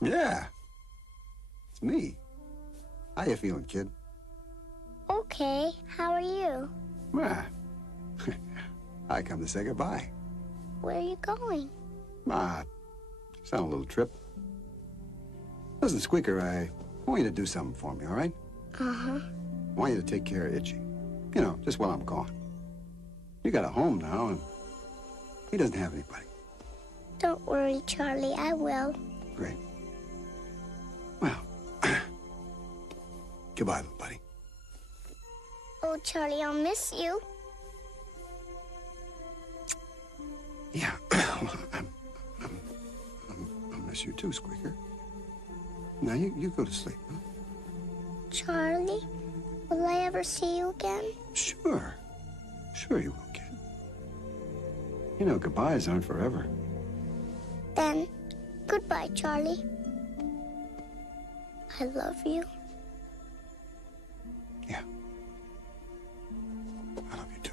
Yeah, it's me. How you feeling, kid? Okay, how are you? Ah, I come to say goodbye. Where are you going? Just on a little trip. Listen, Squeaker, I want you to do something for me, all right? Uh-huh. I want you to take care of Itchy. You know, just while I'm gone. You got a home now, and he doesn't have anybody. Don't worry, Charlie, I will. Great. Well, goodbye, little buddy. Oh, Charlie, I'll miss you. Yeah, I'll miss you too, Squeaker. Now, you go to sleep, huh? Charlie, will I ever see you again? Sure. Sure you will, kid. You know, goodbyes aren't forever. Then, goodbye, Charlie. I love you. Yeah. I love you too.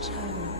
Charlie.